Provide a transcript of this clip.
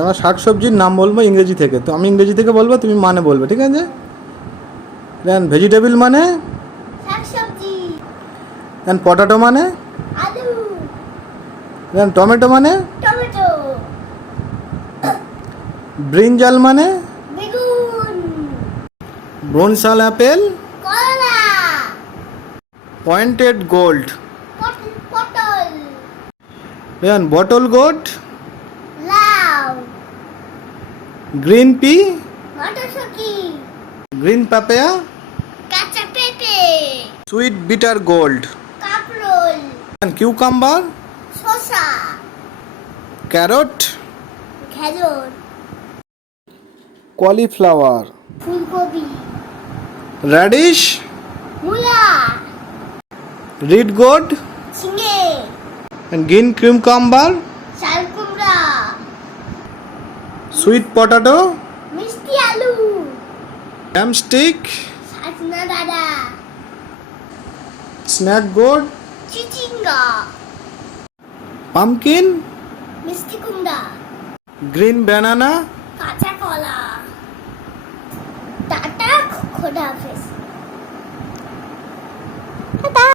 আমরা শাক সবজির নাম বলব ইংরেজি থেকে। তো আমি ইংরেজি থেকে বলব তুমি মানে বলবে ঠিক আছে? দেন ভেজিটেবল মানে? দেন পটাটো মানে? আলু। দেন টমেটো মানে? ব্রিঞ্জাল মানে? ব্রোনসাল apple pointed gourd then bottle gourd green pea green papaya কাঁচা পেঁপে সুইট বিটার গোল্ড কাঁকরোল কিউকাম্বার শসা ক্যারট ঘেরর কলিফ্লাওয়ার ফুলকপি র্যাডিশ মূলা রিড গোড ঝিঙে গ্রিন কিউকাম্বার কুমড়া সুইট পটাটো মিষ্টি আলু। ড্যামস্টিক সাজনা দাদা। স্ন্যাক গোড চিচিঙ্গা। পামকিন মিষ্টি কুমড়া। গ্রিন ব্যানানা কাঁচা কলা। টাটা খোদা হাফেজ।